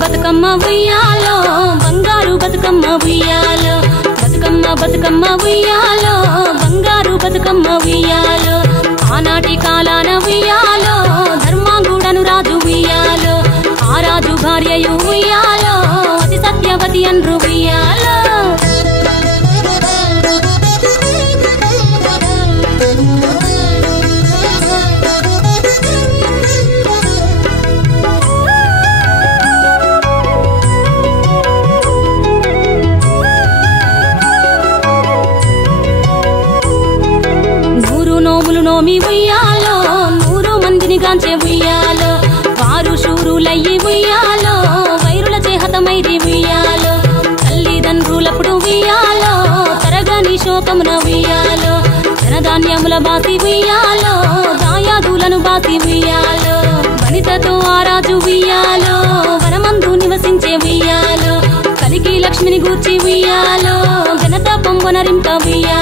బతుకమ్మ ఉయ్యాలో బంగారు బతుకమ్మ ఉయ్యాలో బతుకమ్మ బతుకమ్మ ఉయ్యాలో బంగారు బతుకమ్మ ఉయ్యాలో ఆనాటి కాలాన ఉయ్యాలో ధర్మాంగుడను రాజు ఉయ్యాలో ఆ రాజు భార్యయు ఉయ్యాలో అతి సత్యవతి అన్రు ఉయ్యాలో నోమి ఉయ్యాలో 100 మందిని గాంచే ఉయ్యాలో వారు శూరులయ్యి ఉయ్యాలో వైరుల చేహతమైరి ఉయ్యాలో తల్లిదండ్రులప్పుడు ఉయ్యాలో తరగని శోకమున ఉయ్యాలో ధనధాన్యముల బాసి ఉయ్యాలో దాయాదులను బాసి ఉయ్యాలో వనితతో ఆరాజు ఉయ్యాలో వనమందు నివసించే ఉయ్యాలో కలికి లక్ష్మిని గూర్చి ఉయ్యాలో ఘనత పొంగొనరింప ఉయ్యాలో